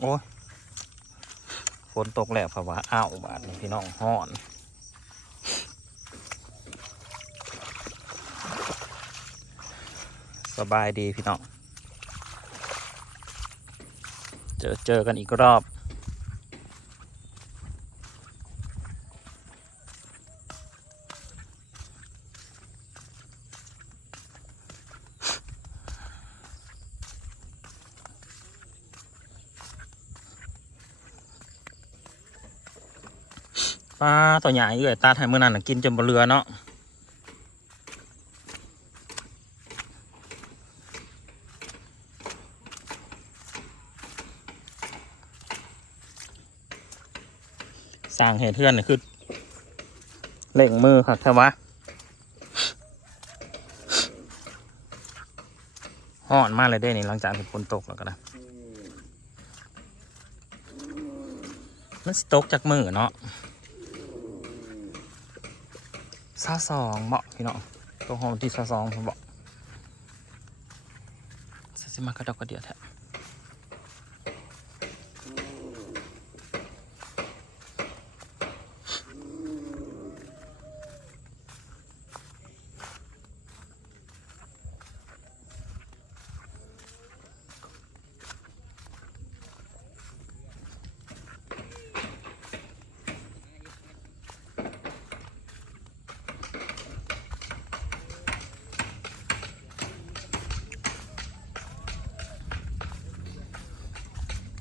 โอ้ฝนตกแล้วเพราะว่าอ้าวบาดพี่น้องห่อนสบายดีพี่น้อง เจอเจอกันอีกรอบ ปลาตัวใหญ่เอ้ยตาไทยเมื่อนั้นกินจนบนเรือเนาะสร้างเหตุเทือนนี่คือเล่งมือครับแต่ว่าห่อนมากเลยเด้นี่หลังจากที่ฝนตกแล้วก็นะมันสิตกจากมือเนาะ ซาสองเหมาะพี่น้องตัวหอมที่ซาสองผมบอกซาซิมากระดอกกระเดียดแท้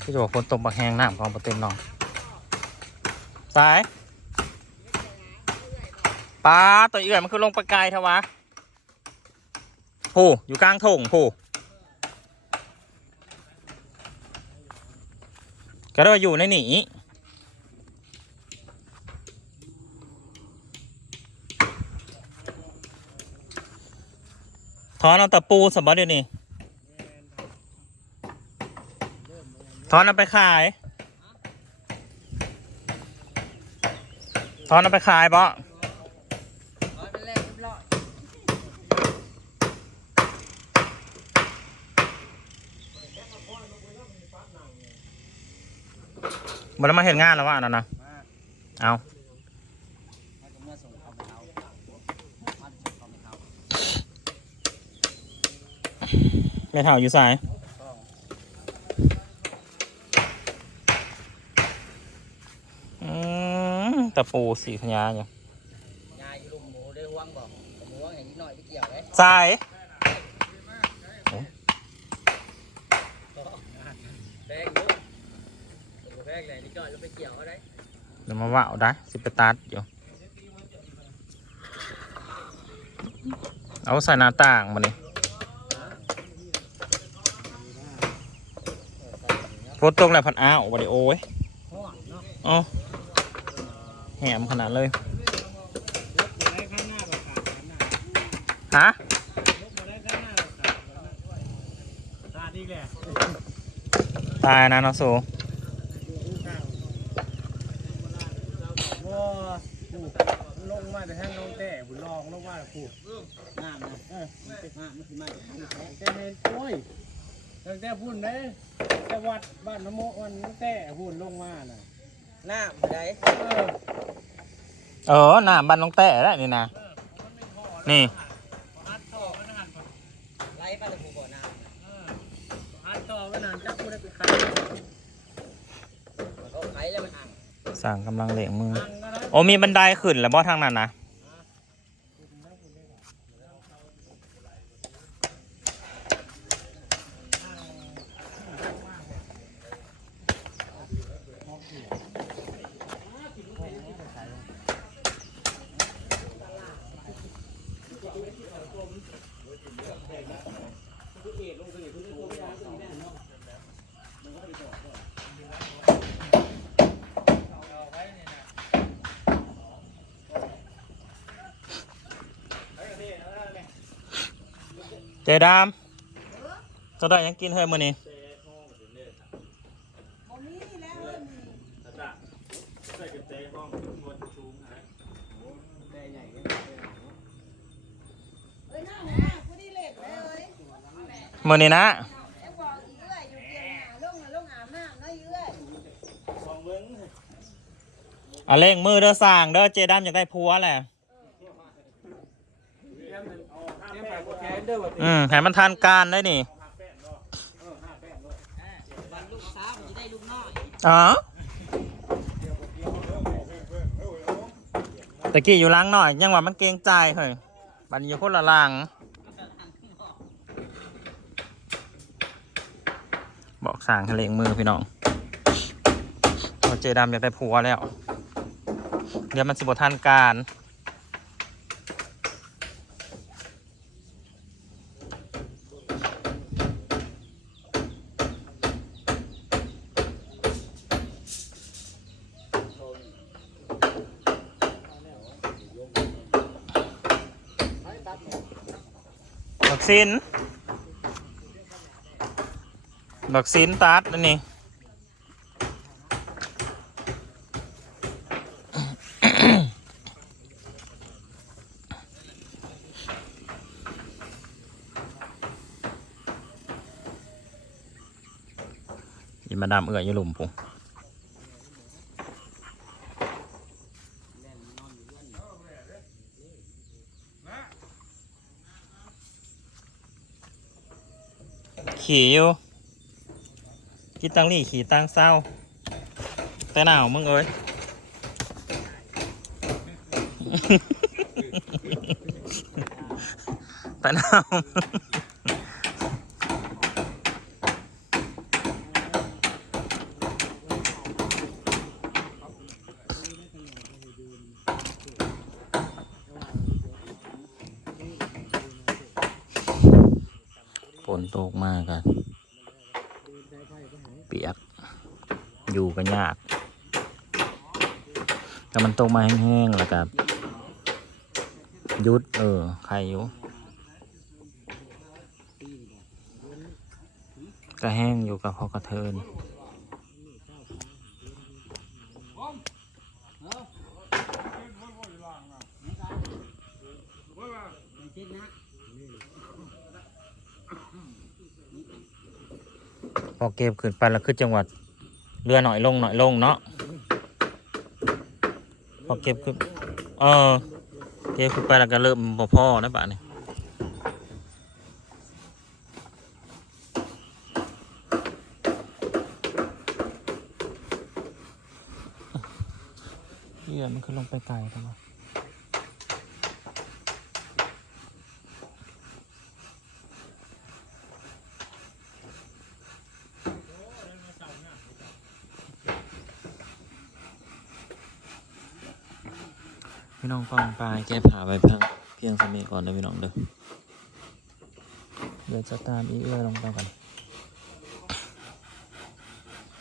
ที่จะบอกฝนตกบักแหงน้ำของประเต็มนอนสายปลาตัวเอื่อยมันคือลงปลาไกลเทวะผู้อยู่กลางถงผู้ก็ได้ว่าอยู่ในหนีถอนเอาตะปูสมบัติเดี๋ยวนี้ ทอนเอาไปขายทอนเอาไปขายบ่บันมาเห็นงานแล้วว่านั่นนะเอาไม่เท่าอยู่สายอืม ตะปูสีพญาอยู่ยายอยู่ลุมหมูได้ห่วงบอกหมูห่วงอย่างนี้หน่อยไปเกี่ยวเลยสายแพงอยู่แพงเลยนี่จ่อยจะไปเกี่ยวเขาได้เดี๋ยวมาว่าเอาได้สิไปตัดอยู่เอาใส่หน้าต่างมานี่ฝนตกแล้วพันอ้าววันนี้โอ้ยห่วงเนาะอ๋อ แหมขนาดเลยยกมาได้ข้างหน้าประกาศข้างหน้าฮะยกมาได้ข้างหน้าประกาศตาดีแหละตายนะน้องสูว้าลงมาแต่ท่านลงแต่บุญลองลงมาผูกน้ำนะเออมันเป็นน้ำมันคือมาจากน้ำแต่เมนโอ้ยตั้งแต่พุ่นเลยจังหวัดบ้านน้ำโมวันตั้งแต่พุ่นลงมาน่ะน้ำได้เออ เออหน้าบ้านน้องแต่แล้วนี่นะนี่อัดต่อไว้นานไล่ไปแต่ผูกบ่อน้ำอัดต่อไว้นานจักกูได้ไปขายมันก็ขายแล้วมันอ่างสั่งกำลังเหลงมืออ่างก็ได้โอ้มีบันไดขึ้นแล้วบ่ทางนั้นนะ เจดามจะได้ยังกินเฮ้ยมื้อนี้มื้อนี้นะอะเล่งมือเด้อสั่งเด้อเจดามอยากได้ผัวแหละ อืมให้มันทานการได้นี่วันลูกสาวมันจะได้ลูกน้อยอ๋อตะกี้อยู่ล้างหน่อย ยังว่ามันเกรงใจเฮ้ยบัดนอยู่คนละล่าง บอกสั่งทะเลงมือพี่น้องพอเจดำอยากได้ผัวแล้ว เดี๋ยวมันสิบทันการ วัคซีนวัคซีนตัดอันนี้ยินมาดามเอื้อยยหลุมปุ๊ ขี่อยู่กิตังลี่ขี่ตังเศร้า แต่หนาวมึงเอ้ยแต่หนาว ตกมากกันเปียก อยู่กันยากแต่มันตกมาแห้งๆแล้วกับยุด เออ ใครอยู่ก็แห้งอยู่กับพอกระเทิน พอเก็บขึ้นไปแล้วคือจังหวัดเรือหน่อยลงหน่อยลงเนาะพอเก็บขึ้นเออเก็บขึ้นไปแล้วก็เริ่มพอพ่อนะบ้านี่เรือมันคือลงไปไกลทำไม พี่น้องฟังปลายแก้ผาไปเพียงเพียงสมีก่อนนะพี่น้องเด้อเดี๋ยวจะตามอีเอื้อลงไปก่อน